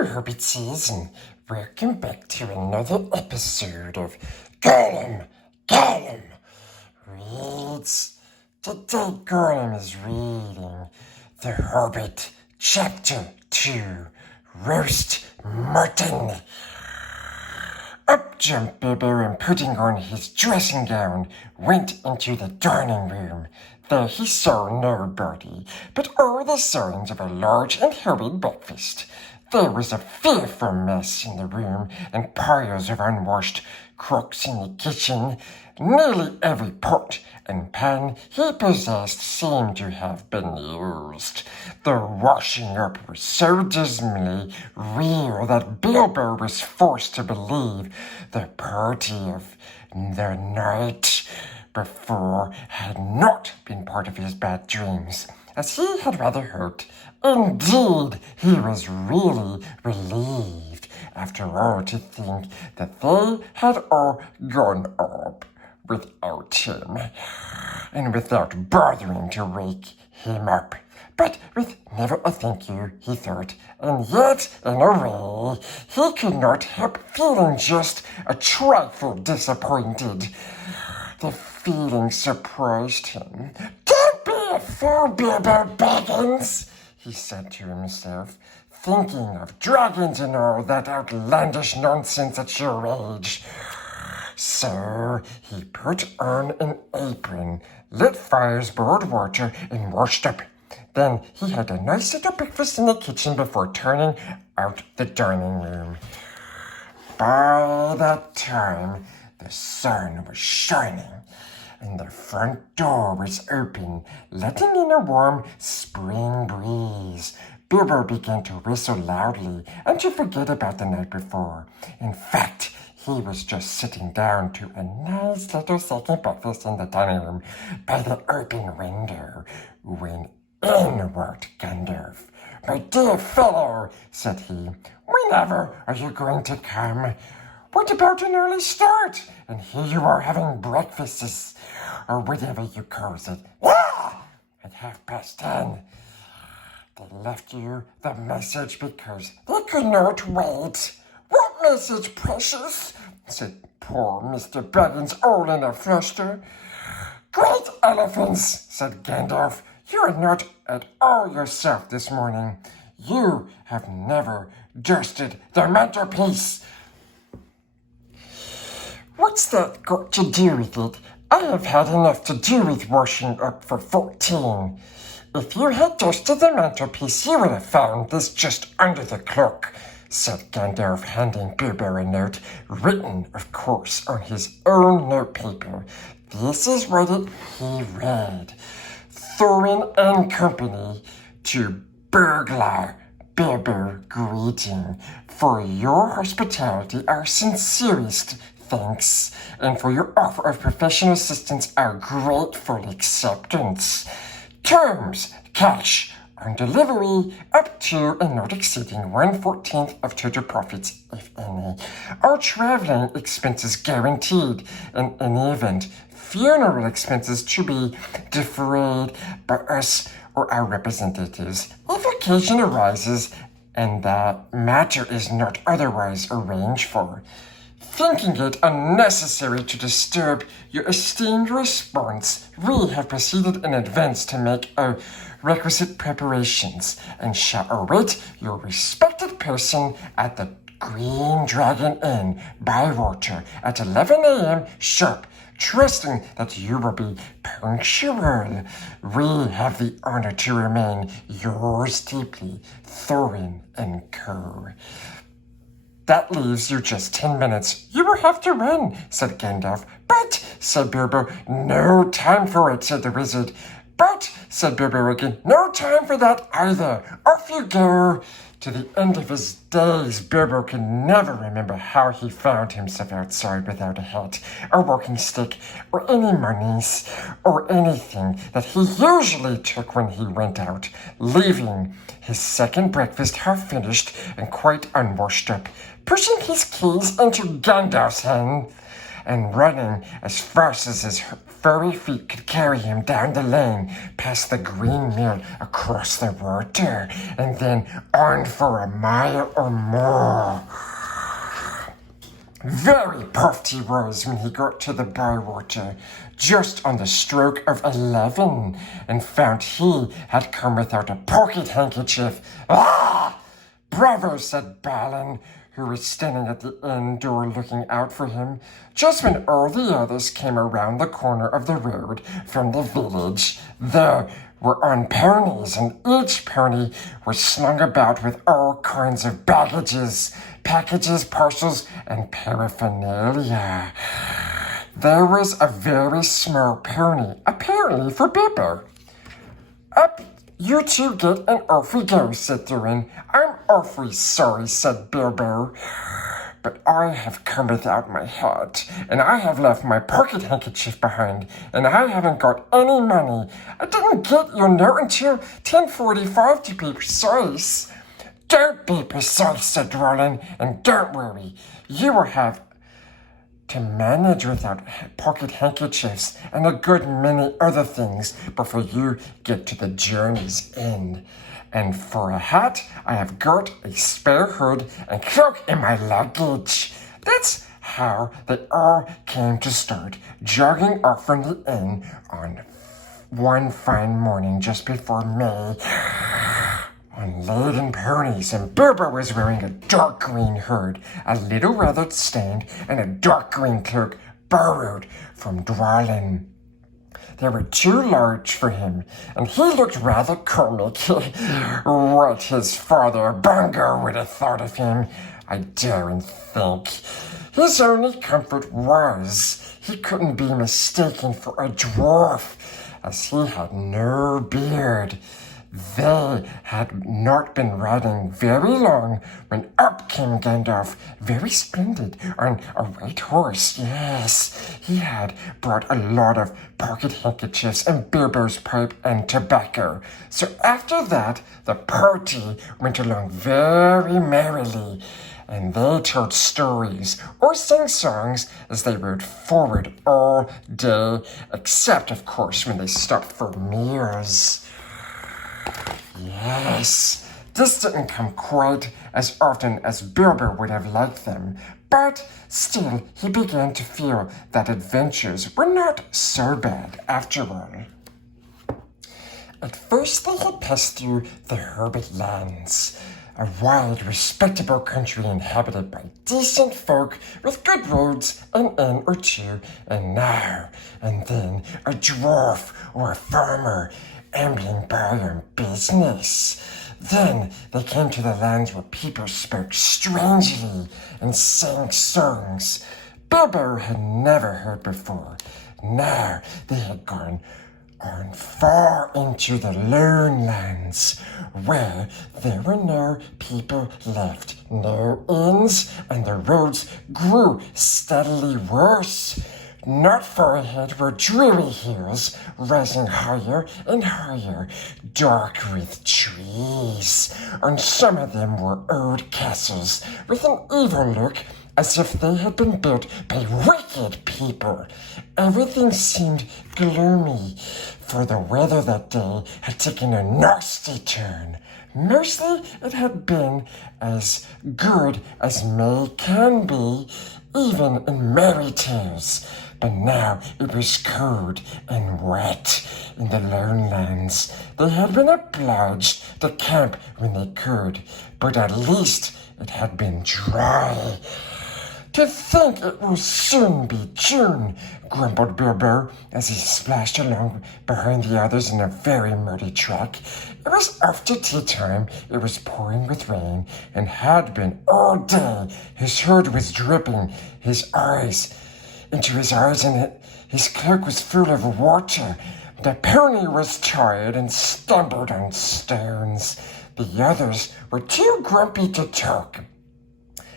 Hello, Hobbitses, and welcome back to another episode of Gollum Reads. Today, Gollum is reading The Hobbit, Chapter 2, Roast Mutton. Up jumped Bilbo and, putting on his dressing gown, went into the dining room. There he saw nobody, but all the signs of a large and hurried breakfast. There was a fearful mess in the room, and piles of unwashed crocks in the kitchen. Nearly every pot and pan he possessed seemed to have been used. The washing up was so dismally real that Bilbo was forced to believe the party of the night before had not been part of his bad dreams, as he had rather hoped. Indeed, he was really relieved, after all, to think that they had all gone up without him, and without bothering to wake him up. But with never a thank you, he thought, and yet, in a way, he could not help feeling just a trifle disappointed. The feeling surprised him. "Don't be a fool, Bilbo Baggins," he said to himself, "thinking of dragons and all that outlandish nonsense at your age." So he put on an apron, lit fires, boiled water, and washed up. Then he had a nice little breakfast in the kitchen before turning out the dining room. By that time, the sun was shining, and the front door was open, letting in a warm spring breeze. Bilbo began to whistle loudly and to forget about the night before. In fact, he was just sitting down to a nice little second breakfast in the dining room by the open window when in walked Gandalf. "My dear fellow," said he, "whenever are you going to come? What about an early start? And here you are having breakfasts, or whatever you call it, at 10:30. They left you the message because they could not wait." "What message, precious?" said poor Mr. Baggins, all in a fluster. "Great elephants," said Gandalf. "You are not at all yourself this morning. You have never dusted the mantelpiece." "What's that got to do with it? I have had enough to do with washing up for 14. If you had dusted the mantelpiece, you would have found this just under the clock," said Gandalf, handing Bilbo a note, written, of course, on his own notepaper. This is what he read. "Thorin and Company, to Burglar Bilbo greeting. For your hospitality, our sincerest thanks, and for your offer of professional assistance, our grateful acceptance. Terms, cash, on delivery, up to and not exceeding 1/14 of total profits, if any. All traveling expenses guaranteed. In any event, funeral expenses to be defrayed by us or our representatives, if occasion arises and that matter is not otherwise arranged for. Thinking it unnecessary to disturb your esteemed response, we have proceeded in advance to make our requisite preparations, and shall await your respected person at the Green Dragon Inn, Bywater, at 11 a.m. sharp, trusting that you will be punctual. We have the honor to remain yours deeply, Thorin and Co." "That leaves you just 10 minutes. You will have to run," said Gandalf. "But," said Bilbo. "No time for it," said the wizard. "But," said Bilbo again, "no time for that either. Off you go." To the end of his days, Bilbo could never remember how he found himself outside without a hat, a walking stick, or any monies, or anything that he usually took when he went out, leaving his second breakfast half finished and quite unwashed up, pushing his keys into Gandalf's hand, and running as fast as his furry feet could carry him down the lane, past the green mill, across the water, and then on for a mile or more. Very puffed he was when he got to the bywater, just on the stroke of 11, and found he had come without a pocket handkerchief. Ah! Bravo, said Balin, who was standing at the inn door looking out for him, just when all the others came around the corner of the road from the village. There were on ponies, and each pony was slung about with all kinds of baggages, packages, parcels, and paraphernalia. There was a very small pony, apparently for Bilbo. Up, you two get and off we go, said Durin. I'm awfully sorry, said Bilbo, but I have come without my hat, and I have left my pocket handkerchief behind, and I haven't got any money. I didn't get your note until 10:45 to be precise. Don't be precise, said Roland, and don't worry. You will have to manage without pocket handkerchiefs and a good many other things before you get to the journey's end. And for a hat, I have got a spare hood and cloak in my luggage. That's how they all came to start, jogging off from the inn on one fine morning just before May, on laden ponies, and Bilbo was wearing a dark green hood, a little weathered stained, and a dark green cloak borrowed from Dwalin. They were too large for him, and he looked rather comic. What his father Bungo would have thought of him, I daren't think. His only comfort was he couldn't be mistaken for a dwarf, as he had no beard. They had not been riding very long when up came Gandalf, very splendid, on a white horse. Yes, he had brought a lot of pocket handkerchiefs and Bilbo's pipe and tobacco. So after that, the party went along very merrily, and they told stories or sang songs as they rode forward all day, except, of course, when they stopped for meals. Yes, this didn't come quite as often as Bilbo would have liked them, but still he began to feel that adventures were not so bad after all. At first they had passed through the Hobbit lands, a wild, respectable country inhabited by decent folk with good roads, an inn or two, and now and then a dwarf or a farmer ambling by on business. Then they came to the lands where people spoke strangely and sang songs Bilbo had never heard before. Now they had gone on far into the lone lands, where there were no people left, no inns, and the roads grew steadily worse. Not far ahead were dreary hills, rising higher and higher, dark with trees. On some of them were old castles, with an evil look, as if they had been built by wicked people. Everything seemed gloomy, for the weather that day had taken a nasty turn. Mostly it had been as good as May can be, even in merry tales. But now it was cold and wet in the lone lands. They had been obliged to camp when they could, but at least it had been dry. To think it will soon be June, grumbled Bilbo as he splashed along behind the others in a very muddy track. It was after tea time, it was pouring with rain, and had been all day. His hood was dripping, into his eyes, and his cloak was full of water. The pony was tired and stumbled on stones. The others were too grumpy to talk.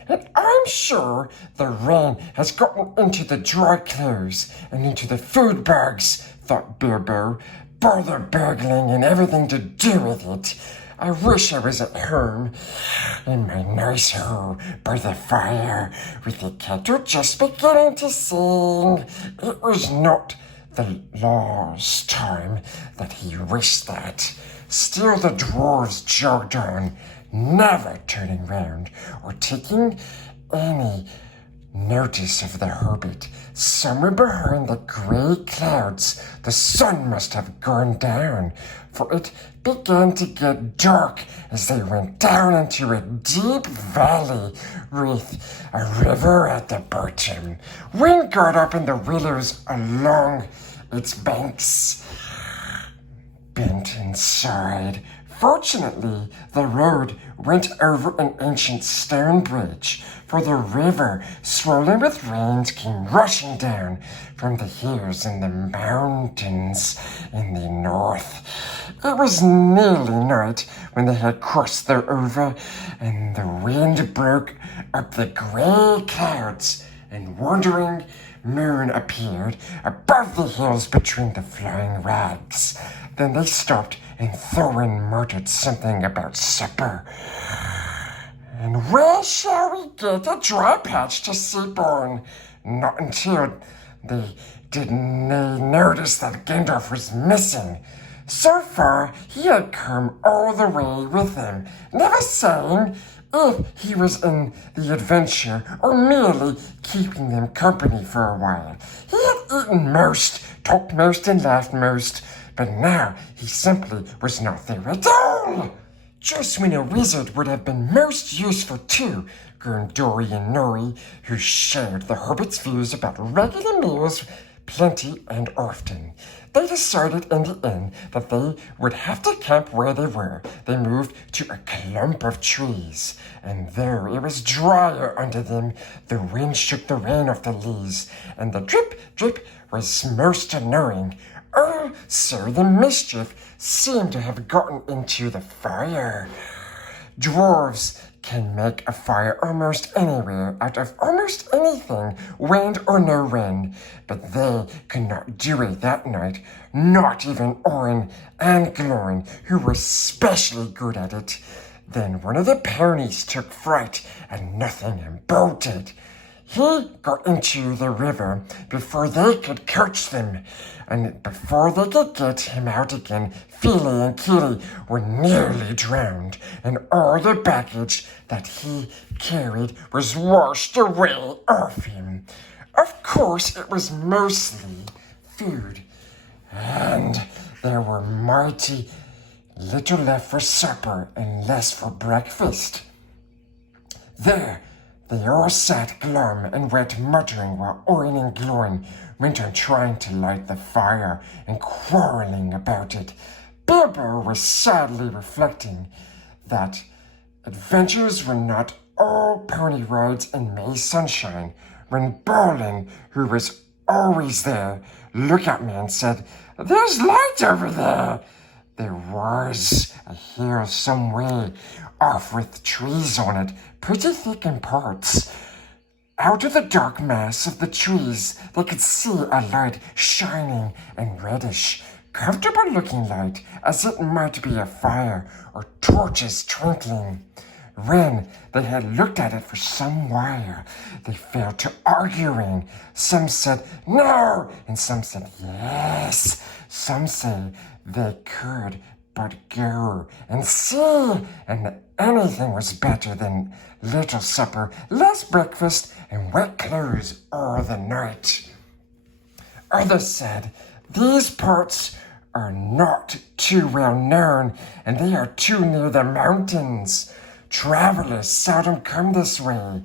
And I'm sure the rain has gotten into the dry clothes and into the food bags, thought Bilbo. Bother burgling and everything to do with it. I wish I was at home, in my nice hole by the fire, with the kettle just beginning to sing. It was not the last time that he wished that. Still the dwarves jogged on, never turning round or taking any notice of the Hobbit. Somewhere behind the grey clouds, the sun must have gone down, for it began to get dark as they went down into a deep valley with a river at the bottom. Wind got up in the willows along its banks, bent and sighed. Fortunately, the road went over an ancient stone bridge, for the river, swollen with rains, came rushing down from the hills and the mountains in the north. It was nearly night when they had crossed the river, and the wind broke up the grey clouds, and wandering moon appeared above the hills between the flying rags. Then they stopped, and Thorin muttered something about supper. And where shall we get a dry patch to sleep on? Not until they notice that Gandalf was missing. So far, he had come all the way with them, never saying if he was in the adventure or merely keeping them company for a while. He had eaten most, talked most, and laughed most, but now he simply was not there at all. Just when a wizard would have been most useful too, groaned Dory and Nori, who shared the Hobbit's views about regular meals, plenty and often. They decided in the end that they would have to camp where they were. They moved to a clump of trees, and though it was drier under them, the wind shook the rain off the leaves, and the drip, drip was most annoying. Oh, so the mischief seemed to have gotten into the fire. Dwarves can make a fire almost anywhere, out of almost anything, wind or no wind, but they could not do it that night, not even Orin and Gloin, who were specially good at it. Then one of the ponies took fright at nothing and bolted. He got into the river before they could catch them, and before they could get him out again, Feely and Keely were nearly drowned, and all the baggage that he carried was washed away off him. Of course, it was mostly food, and there were mighty little left for supper and less for breakfast. There, they all sat glum and wet, muttering, while Orin and Gloin went on trying to light the fire and quarreling about it. Bilbo was sadly reflecting that adventures were not all pony rides and May sunshine, when Balin, who was always there, looked at me and said, "There's light over there." There was a hill some way off with trees on it, pretty thick in parts. Out of the dark mass of the trees, they could see a light shining and reddish, comfortable-looking light, as it might be a fire or torches twinkling. When they had looked at it for some while, they fell to arguing. Some said no, and some said yes. Some said they could but go and see, and that anything was better than little supper, less breakfast, and wet clothes all the night. Others said, "These parts are not too well known, and they are too near the mountains. Travelers seldom come this way.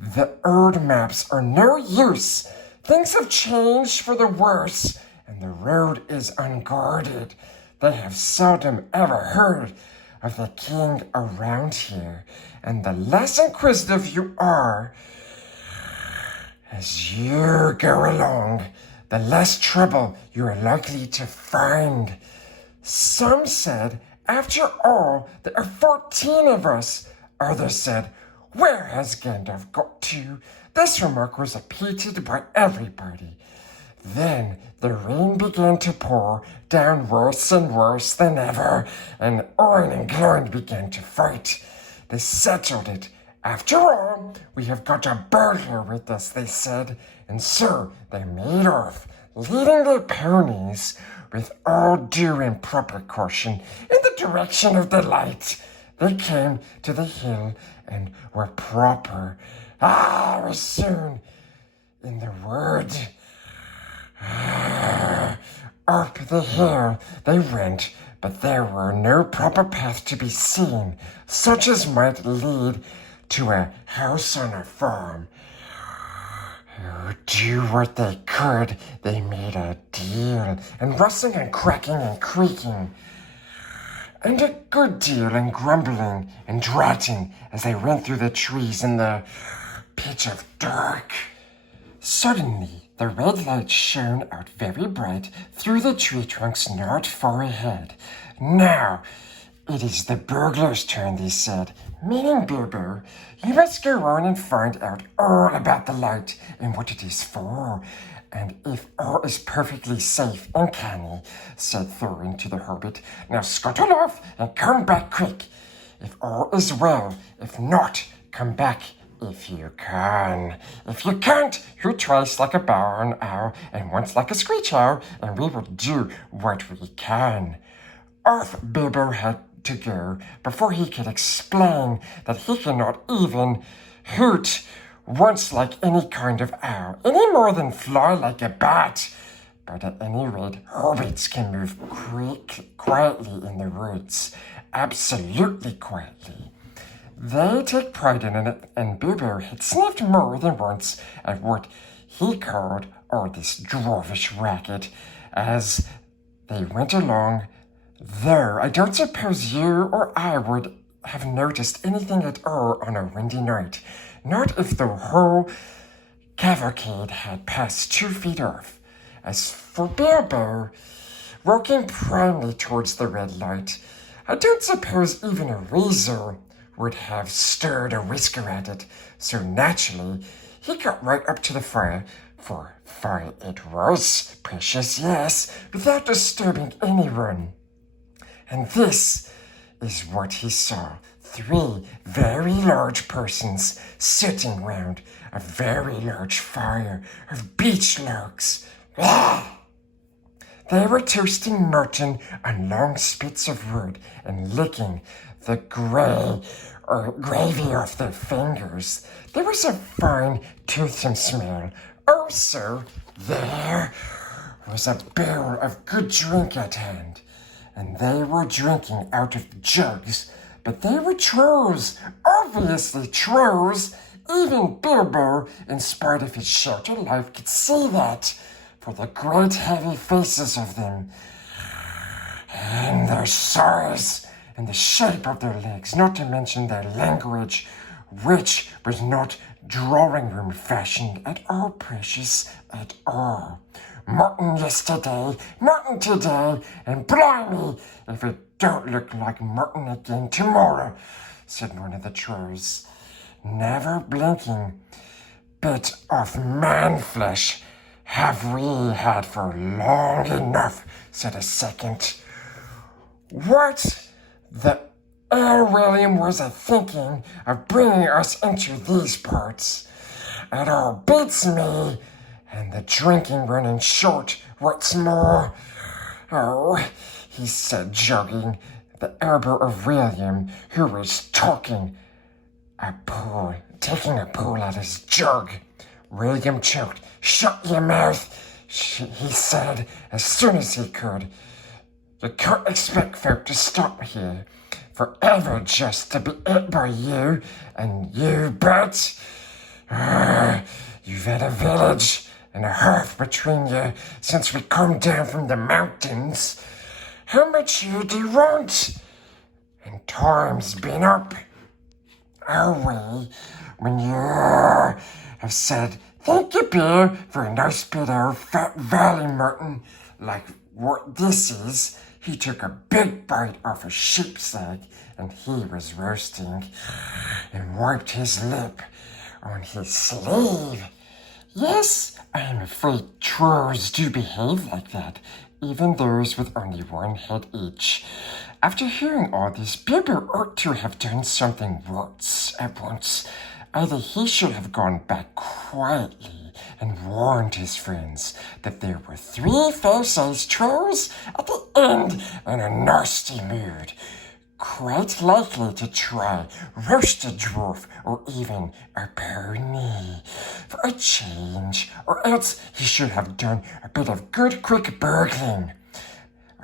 The old maps are no use. Things have changed for the worse, and the road is unguarded. They have seldom ever heard of the king around here, and the less inquisitive you are as you go along, the less trouble you are likely to find." Some said, "After all, there are 14 of us." Others said, "Where has Gandalf got to?" This remark was repeated by everybody. Then the rain began to pour down worse and worse than ever, and Orin and Gloin began to fight. They settled it. "After all, we have got a bird here with us," they said, and so they made off. leading their ponies with all due and proper caution in the direction of the light. They came to the hill and were soon in the wood. Up the hill they went, but there were no proper path to be seen, such as might lead to a house on a farm. Do what they could, they made a deal, and rustling and cracking and creaking, and a good deal and grumbling and ratting as they went through the trees in the pitch of dark. Suddenly, the red light shone out very bright through the tree trunks not far ahead. Now, it is the burglar's turn, they said, meaning Bilbo. You must go on and find out all about the light and what it is for. And if all is perfectly safe and canny, said Thorin to the Hobbit, now scuttle off and come back quick. If all is well, if not, come back if you can. If you can't, who twice like a barn owl and once like a screech owl, and we will do what we can. Off Bilbo had to go before he could explain that he cannot even hoot once like any kind of owl, any more than fly like a bat. But at any rate, hobbits can move quietly in the woods, absolutely quietly. They take pride in it, and Bilbo had sniffed more than once at what he called all this dwarvish racket as they went along, though I don't suppose you or I would have noticed anything at all on a windy night, not if the whole cavalcade had passed 2 feet off. As for Bilbo, walking primely towards the red light, I don't suppose even a weasel would have stirred a whisker at it, so naturally he got right up to the fire, for fire it was, precious, yes, without disturbing anyone. And this is what he saw. 3 very large persons sitting round a very large fire of beech logs. They were toasting mutton on long spits of wood and licking the gravy off their fingers. There was a fine, toothsome smell. Also, there was a barrel of good drink at hand, and they were drinking out of the jugs, but they were trolls, obviously trolls. Even Bilbo, in spite of his sheltered life, could see that, for the great heavy faces of them, and their size, and the shape of their legs, not to mention their language, which was not drawing-room fashioned at all, precious, at all. Mutton yesterday, mutton today, and blimey, if it don't look like mutton again tomorrow, said one of the trolls. Never blinking. Bit of man-flesh have we had for long enough, said a second. What the William was a-thinking of bringing us into these parts? It all beats me, and the drinking running short, what's more. Oh, he said, jogging the elbow of William, who was taking a pull at his jug. William choked. Shut your mouth, he said, as soon as he could. You can't expect folk to stop here forever just to be ate by you, and you bet. You've had a village and a half between you since we come down from the mountains. How much you do you want? And time's been up. Are we, when you have said, thank you, Bear, for a nice bit of fat valley mutton, like what this is. He took a big bite off a sheep's leg, and he was roasting, and wiped his lip on his sleeve. Yes, I am afraid trolls do behave like that, even those with only one head each. After hearing all this, Bilbo ought to have done something at once. Either he should have gone back quietly, and warned his friends that there were 3 fair-sized trolls at the end in a nasty mood, quite likely to try roast a dwarf or even a pony for a change, or else he should have done a bit of good quick burgling.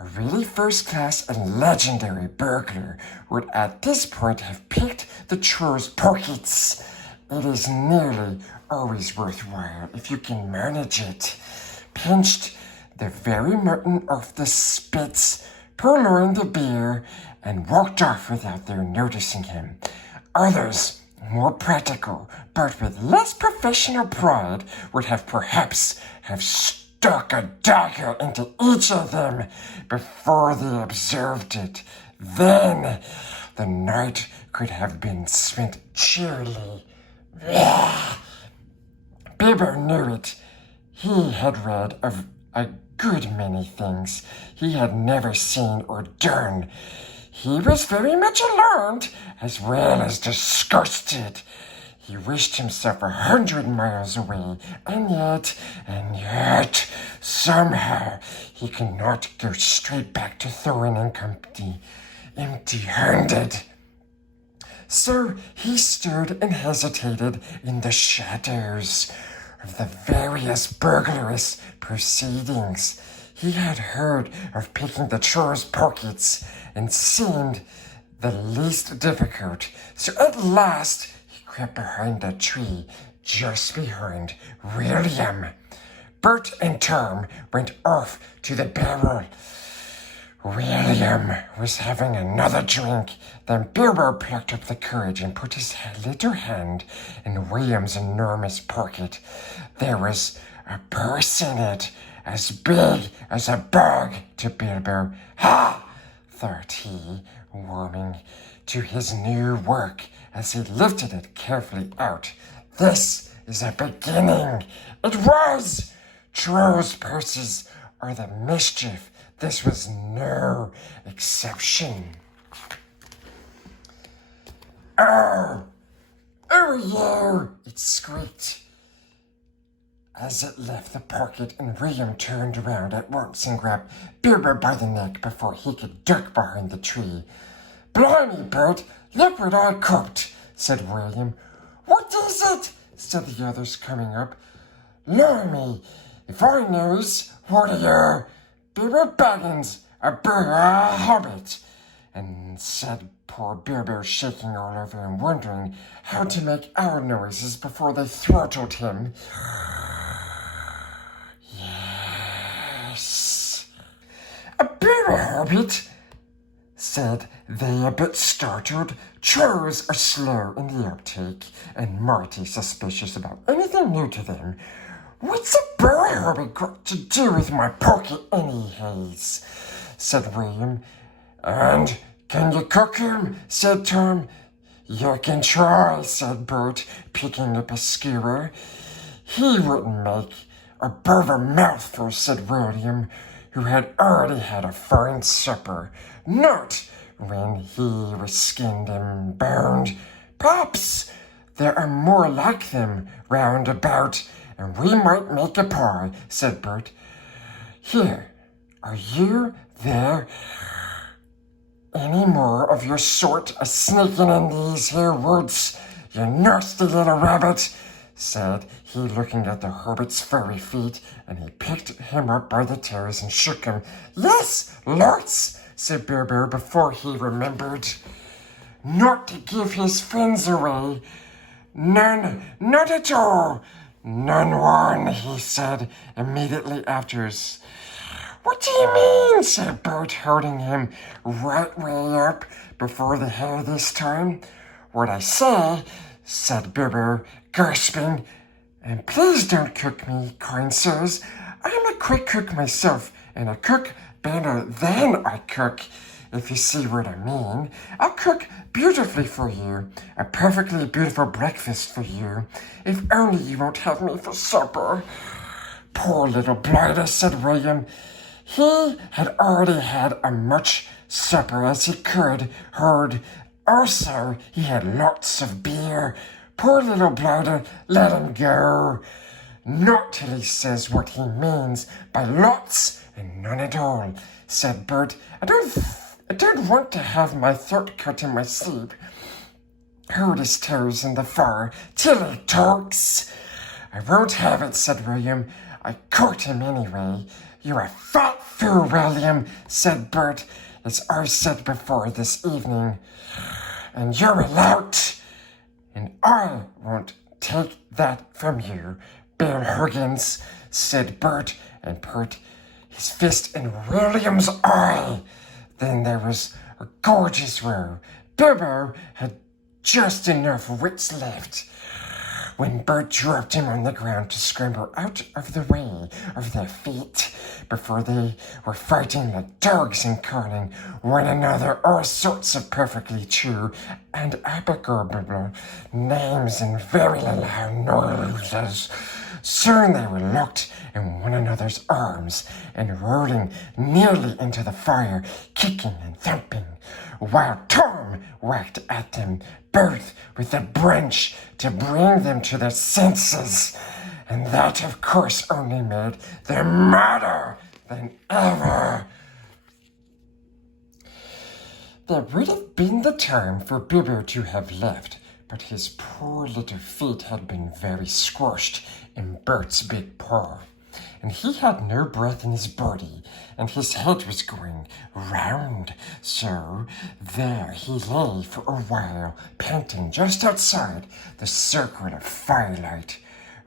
A really first-class and legendary burglar would at this point have picked the troll's pockets. It is nearly always worthwhile if you can manage it. Pinched the very mutton off the spits, purloined the beer, and walked off without their noticing him. Others, more practical, but with less professional pride, would have perhaps stuck a dagger into each of them before they observed it. Then the night could have been spent cheerily. Bibber knew it. He had read of a good many things he had never seen or done. He was very much alarmed as well as disgusted. He wished himself 100 miles away, and yet, somehow, he could not go straight back to Thorin and company, empty-handed. So he stood and hesitated in the shadows of the various burglarious proceedings. He had heard of picking the troll's pockets and seemed the least difficult, so at last he crept behind a tree just behind William. Bert and Tom went off to the barrel. William was having another drink. Then Bilbo plucked up the courage and put his little hand in William's enormous pocket. There was a purse in it, as big as a bug to Bilbo. Ha! Thought he, warming to his new work as he lifted it carefully out. This is a beginning. It was! Trolls' purses are the mischief. This was no exception. Oh, you! It squeaked as it left the pocket, and William turned around at once and grabbed Bilbo by the neck before he could duck behind the tree. Blimey, Bert, look what I cooked, said William. What is it? Said the others, coming up. Blimey, if I knows, what are you? Bilbo Baggins, a Hobbit, and said poor Bilbo, shaking all over and wondering how to make our noises before they throttled him. Yes. A Bilbo Hobbit, said they, a bit startled. Trolls are slow in the uptake and mighty suspicious about anything new to them. What's a Bilbo Hobbit got to do with my pocket anyways? Said William. And can you cook him? Said Tom. You can try, said Bert, picking up a skewer. He wouldn't make above a mouthful, said William, who had already had a fine supper. Not when he was skinned and boned. Perhaps there are more like them round about, and we might make a pie, said Bert. Here, are you there? Any more of your sort a sneaking in these here woods, you nasty little rabbit? Said he, looking at the Hobbit's furry feet, and he picked him up by the toes and shook him. Yes, lots, said Bilbo before he remembered. Not to give his friends away. None, not at all. None one, he said immediately afterwards. What do you mean? Said Bert, holding him right way up before the hair this time. What I say, said Bilbo, gasping, and please don't cook me, kind sirs. I'm a quick cook myself, and a cook better than I cook, if you see what I mean. I'll cook beautifully for you, a perfectly beautiful breakfast for you, if only you won't have me for supper. Poor little blighter, said William. He had already had as much supper as he could hoard. Also, he had lots of beer. Poor little blighter, let him go. Not till he says what he means by lots and none at all, said Bert. I don't want to have my throat cut in my sleep. Hold his toes in the fire till he talks. I won't have it, said William. I caught him anyway. You're a fat fool, William, said Bert, as I said before this evening. And you're a lout. And I won't take that from you, Bill Huggins, said Bert, and put his fist in William's eye. Then there was a gorgeous row. Bilbo had just enough wits left when Bert dropped him on the ground to scramble out of the way of their feet before they were fighting like dogs and calling one another all sorts of perfectly true and applicable names in very loud noises. Soon they were locked in one another's arms and rolling nearly into the fire, kicking and thumping, while Tom whacked at them both with a branch to bring them to their senses. And that, of course, only made them madder than ever. There would have been the time for Bilbo to have left, but his poor little feet had been very squashed in Bert's big paw, and he had no breath in his body, and his head was going round. So there he lay for a while, panting just outside the circle of firelight.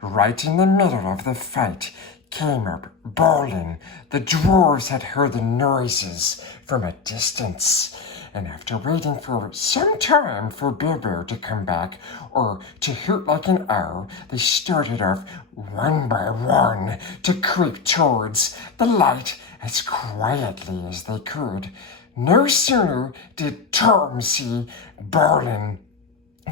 Right in the middle of the fight came up Balin. The dwarves had heard the noises from a distance, and after waiting for some time for Bilbo to come back or to hoot like an owl, they started off one by one to creep towards the light as quietly as they could. No sooner did Tom see Balin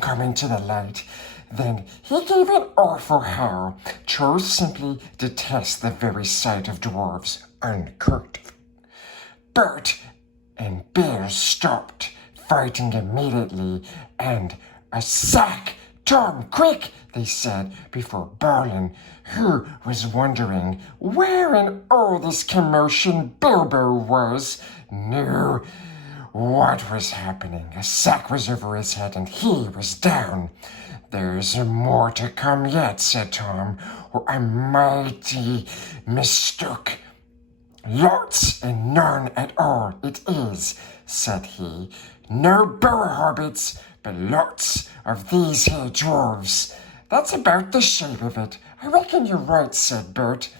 come into the light than he gave an awful howl. Trolls simply detest the very sight of dwarves uncooked. Bert and Bill stopped fighting immediately, and a sack! Tom, quick, they said, before Balin, who was wondering where in all this commotion Bilbo was, knew what was happening. A sack was over his head, and he was down. There's more to come yet, said Tom, or I'm mighty mistook. Lots and none at all it is, said he. No bower hobbits, but lots of these here dwarves. That's about the shape of it. I reckon you're right, said Bert.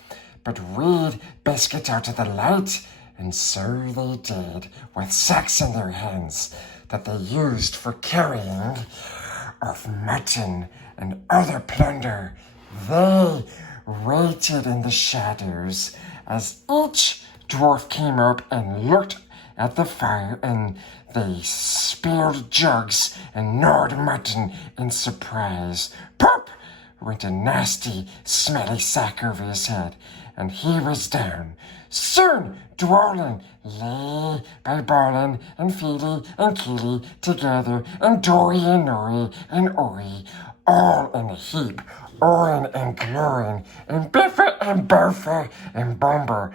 But we'd best get out of the light. And so they did, with sacks in their hands that they used for carrying of mutton and other plunder. They waited in the shadows as each dwarf came up and looked at the fire, and they spilled jugs and gnawed mutton in surprise. Pop! Went a nasty, smelly sack over his head, and he was down. Soon Dwalin lay by Balin and Feely and Keely together, and Dory and Nori and Ori, all in a heap, Orin and Glorin, and Biffa and Buffa and Bomber,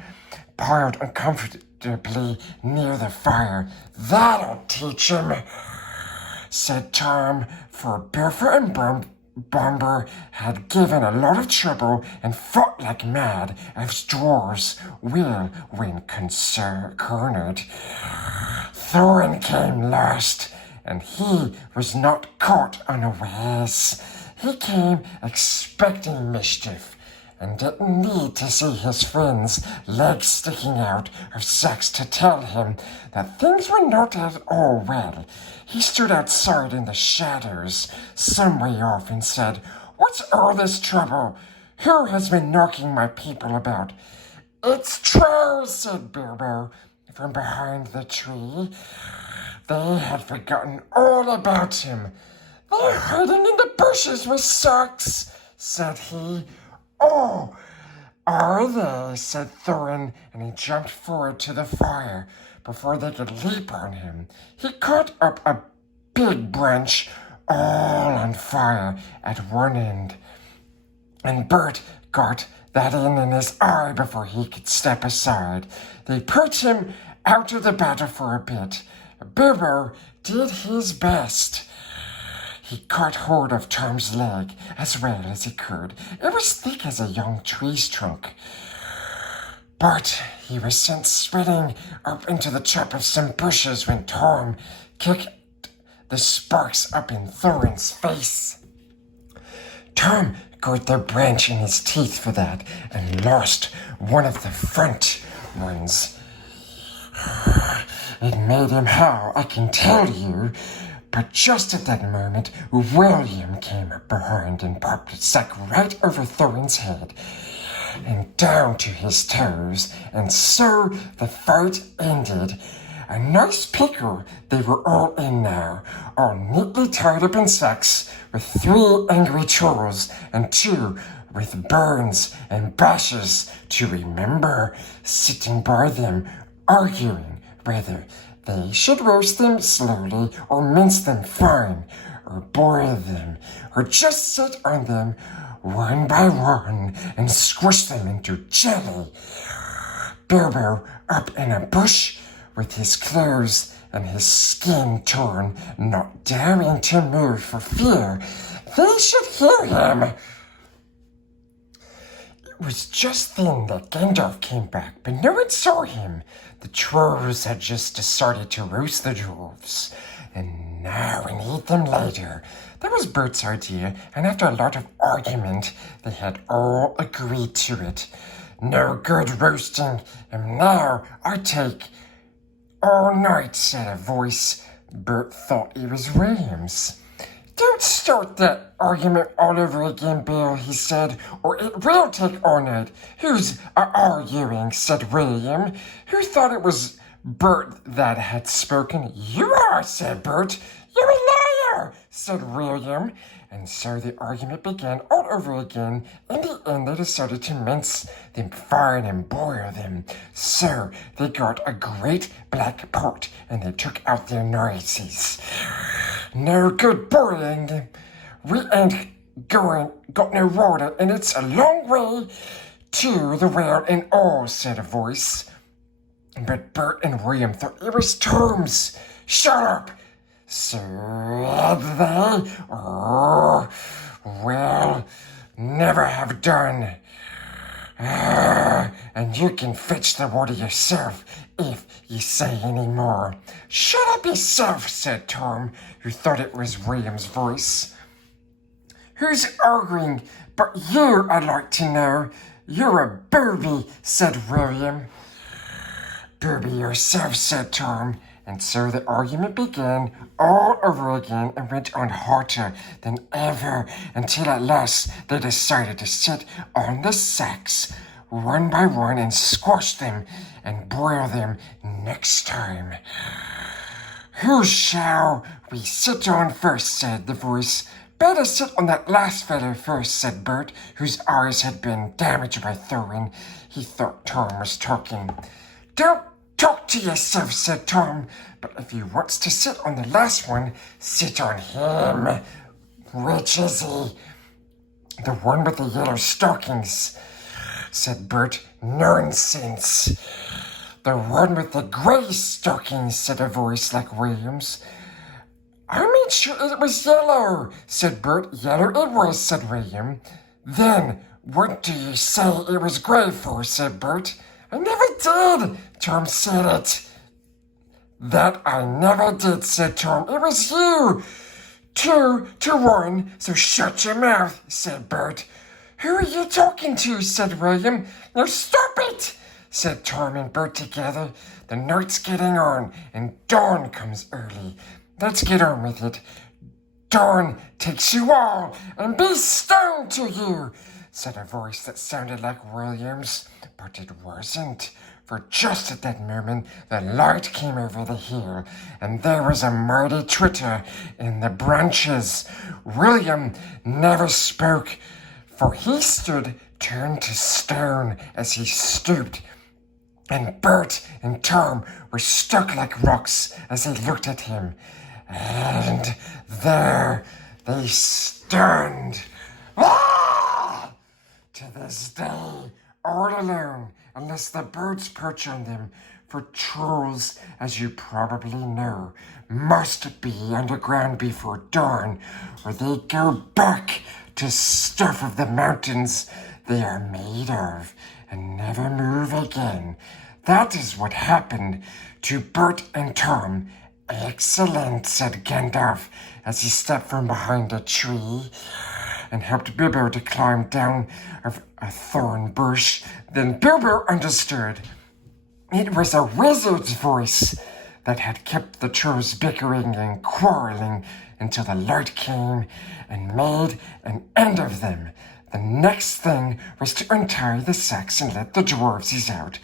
piled uncomfortably near the fire. That'll teach 'em, said Tom, for Buffa and Bomber had given a lot of trouble and fought like mad, as dwarves will when cornered. Thorin came last, and he was not caught unawares. He came expecting mischief, and didn't need to see his friend's legs sticking out of sacks to tell him that things were not at all well. He stood outside in the shadows some way off and said, "What's all this trouble? Who has been knocking my people about?" "It's trolls," said Bilbo from behind the tree. They had forgotten all about him. "They're hiding in the bushes with socks," said he. "Oh, are they?" said Thorin, and he jumped forward to the fire before they could leap on him. He caught up a big branch all on fire at one end and Bert got that in his eye before he could step aside. They put him out of the battle for a bit. Bilbo did his best. He caught hold of Tom's leg as well as he could. It was thick as a young tree's trunk. But he was sent spinning up into the top of some bushes when Tom kicked the sparks up in Thorin's face. Tom got the branch in his teeth for that and lost one of the front ones. It made him howl, I can tell you. But just at that moment, William came up behind and popped a sack right over Thorin's head and down to his toes, and so the fight ended. A nice pickle. They were all in now, all neatly tied up in sacks, with 3 angry trolls and 2 with burns and bashes to remember, sitting by them, arguing whether they should roast them slowly or mince them fine, or boil them, or just sit on them one by one and squish them into jelly. Bilbo up in a bush with his clothes and his skin torn, not daring to move for fear they should hear him. It was just then that Gandalf came back, but no one saw him. The trolls had just started to roast the dwarves, and now and eat them later. That was Bert's idea, and after a lot of argument, they had all agreed to it. No good roasting, and now I take all night, said a voice. Bert thought it was William's. Don't start that argument all over again, Bill, he said, or it will take all night. Who's arguing, said William, who thought it was Bert that had spoken. You are, said Bert. You're a liar, said William. And so the argument began all over again. In the end, they decided to mince them fine and boil them. So they got a great black pot, and they took out their knives. No good boiling them. We ain't got no water, and it's a long way to the well and all, said a voice. But Bert and William thought it was Tom's. Shut up, said they. Oh, well, never have done. And you can fetch the water yourself if you say any more. Shut up yourself, said Tom, who thought it was William's voice. Who's arguing but you, I'd like to know. You're a booby, said William. Booby yourself, said Tom. And so the argument began all over again and went on hotter than ever until at last they decided to sit on the sacks one by one and squash them and boil them next time. Who shall we sit on first, said the voice. Better sit on that last fellow first, said Bert, whose eyes had been damaged by Thorin. He thought Tom was talking. Don't talk to yourself, said Tom, but if he wants to sit on the last one, sit on him. Which is he? The one with the yellow stockings, said Bert. Nonsense. The one with the grey stockings, said a voice like William's. I made sure it was yellow, said Bert. Yellow it was, said William. Then what do you say it was grey for, said Bert. I never did, Tom said it. That I never did, said Tom. It was you. 2 to 1, so shut your mouth, said Bert. Who are you talking to, said William. Now stop it, said Tom and Bert together. The night's getting on, and dawn comes early. Let's get on with it. Dawn takes you all, and be stoned to you, said a voice that sounded like William's, but it wasn't. For just at that moment, the light came over the hill, and there was a mighty twitter in the branches. William never spoke, for he stood turned to stone as he stooped, and Bert and Tom were stuck like rocks as they looked at him. And there they stood. Ah! to this day, all alone, unless the birds perch on them. For trolls, as you probably know, must be underground before dawn, or they go back to stuff of the mountains they are made of, and never move again. That is what happened to Bert and Tom. Excellent, said Gandalf, as he stepped from behind a tree and helped Bilbo to climb down a thorn bush. Then Bilbo understood. It was a wizard's voice that had kept the trolls bickering and quarreling until the light came and made an end of them. The next thing was to untie the sacks and let the dwarves ease out.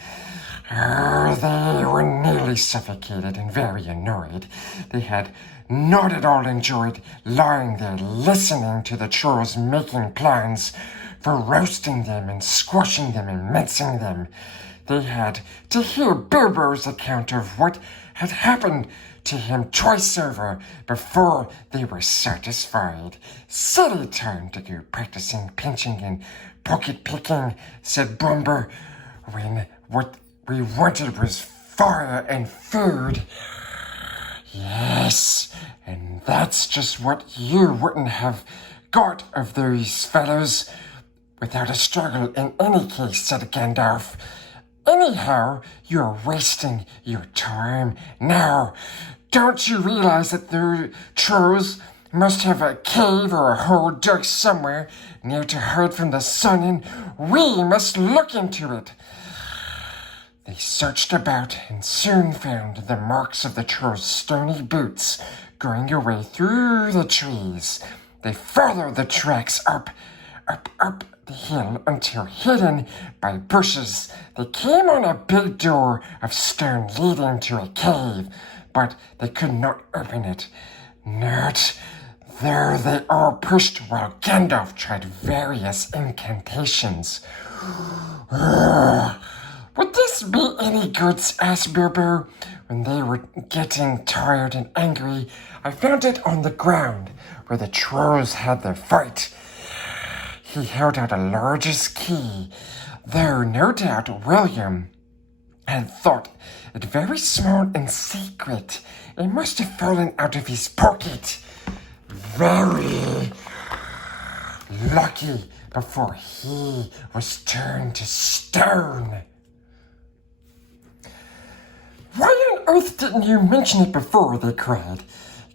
They were nearly suffocated and very annoyed. They had not at all enjoyed lying there listening to the trolls making plans for roasting them and squashing them and mincing them. They had to hear Bilbo's account of what had happened to him twice over before they were satisfied. Silly time to go practicing pinching and pocket picking, said Bumber, when what we wanted was fire and food. Yes, and that's just what you wouldn't have got of those fellows without a struggle in any case, said Gandalf. Anyhow, you're wasting your time. Now, don't you realize that the trolls must have a cave or a hole dug somewhere near to hide from the sun, and we must look into it. They searched about and soon found the marks of the trolls' stony boots going your way through the trees. They followed the tracks up the hill until, hidden by bushes, they came on a big door of stone leading to a cave, but they could not open it. Not there they all pushed while Gandalf tried various incantations. Would this be any good? Asked Bilbo. When they were getting tired and angry, I found it on the ground where the trolls had their fight. He held out a largest key, though no doubt William had thought it very small and secret. It must have fallen out of his pocket. Very lucky before he was turned to stone. Why on earth didn't you mention it before? They cried.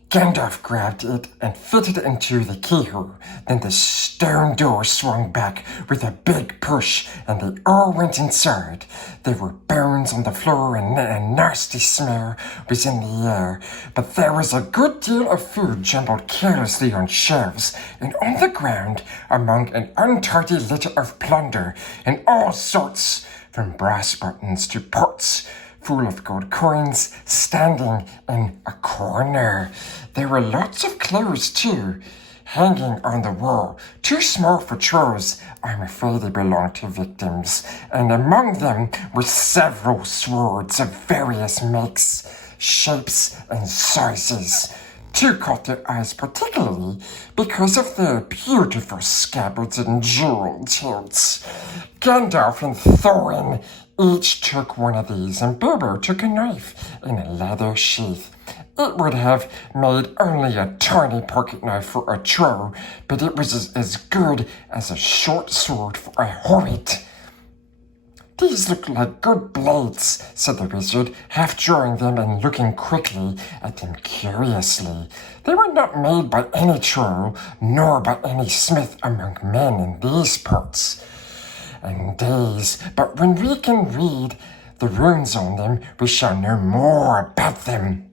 Gandalf grabbed it and fitted it into the keyhole. Then the stone door swung back with a big push, and they all went inside. There were bones on the floor, and a nasty smell was in the air. But there was a good deal of food jumbled carelessly on shelves, and on the ground among an untidy litter of plunder, and all sorts, from brass buttons to pots full of gold coins, standing in a corner. There were lots of clothes, too, hanging on the wall, too small for trolls. I'm afraid they belonged to victims, and among them were several swords of various makes, shapes, and sizes. Two caught their eyes particularly because of their beautiful scabbards and jeweled hilts. Gandalf and Thorin each took one of these, and Bilbo took a knife in a leather sheath. It would have made only a tiny pocket knife for a troll, but it was as good as a short sword for a hobbit. These look like good blades, said the wizard, half drawing them and looking quickly at them curiously. They were not made by any troll, nor by any smith among men in these parts and days, but when we can read the runes on them, we shall know more about them.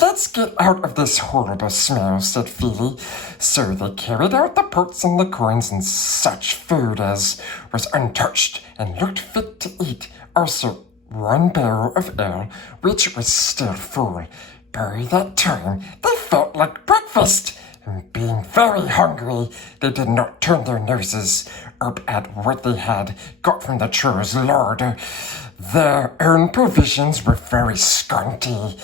Let's get out of this horrible smell, said Feely. So they carried out the pots and the coins and such food as was untouched and looked fit to eat. Also, one barrel of ale, which was still full. By that time, they felt like breakfast. And being very hungry, they did not turn their noses up at what they had got from the troll's larder. Their own provisions were very scanty.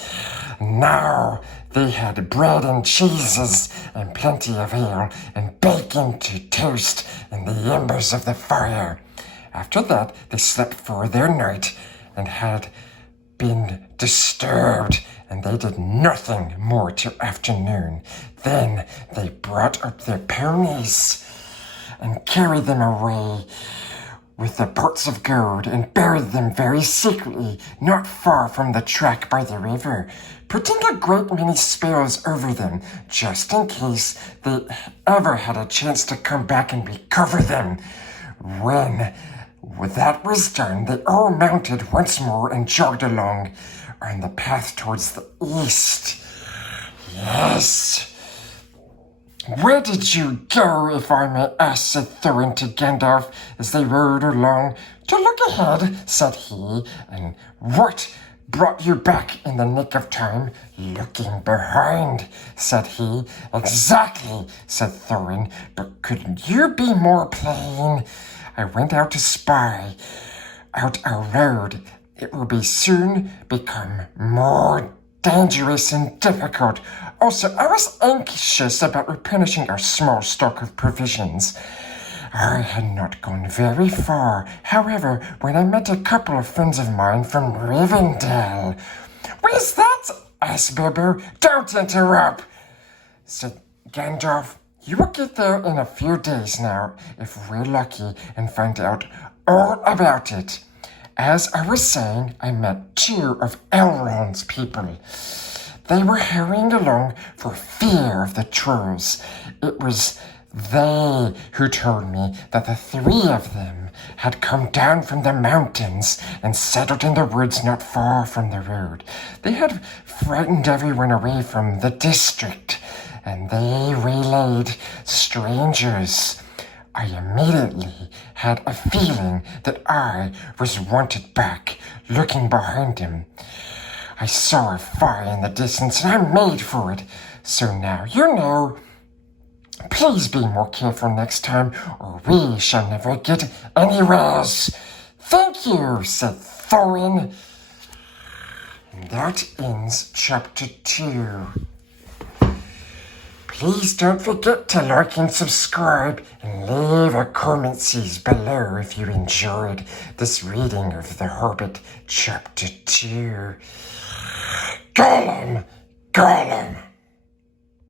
Now They had bread and cheeses and plenty of ale and bacon to toast in the embers of the fire. After that, they slept for their night and had been disturbed, and they did nothing more till afternoon. Then they brought up their ponies and carried them away with the pots of gold and buried them very secretly not far from the track by the river, putting a great many spells over them just in case they ever had a chance to come back and recover them. When that was done, they all mounted once more and jogged along on the path towards the east. Yes. "Where did you go, if I may ask?" said Thorin to Gandalf as they rode along. "To look ahead," said he. "And what brought you back in the nick of time?" "Looking behind," said he. "Exactly," said Thorin. "But could you be more plain?" "I went out to spy out our road. It will be soon become more dangerous and difficult. Also, I was anxious about replenishing our small stock of provisions. I had not gone very far, however, when I met a couple of friends of mine from Rivendell." "Where's that?" asked Bilbo. "Don't interrupt," said Gandalf. "You will get there in a few days now, if we're lucky, and find out all about it. As I was saying, I met two of Elrond's people. They were hurrying along for fear of the trolls. It was they who told me that the three of them had come down from the mountains and settled in the woods not far from the road. They had frightened everyone away from the district, and they waylaid strangers. I immediately had a feeling that I was wanted back. Looking behind him, I saw a fire in the distance and I made for it. So now you know. Please be more careful next time, or we shall never get anywheres." "Thank you," said Thorin. And that ends chapter 2. Please don't forget to like and subscribe and leave a comment below if you enjoyed this reading of The Hobbit chapter 2. Gollum! Gollum!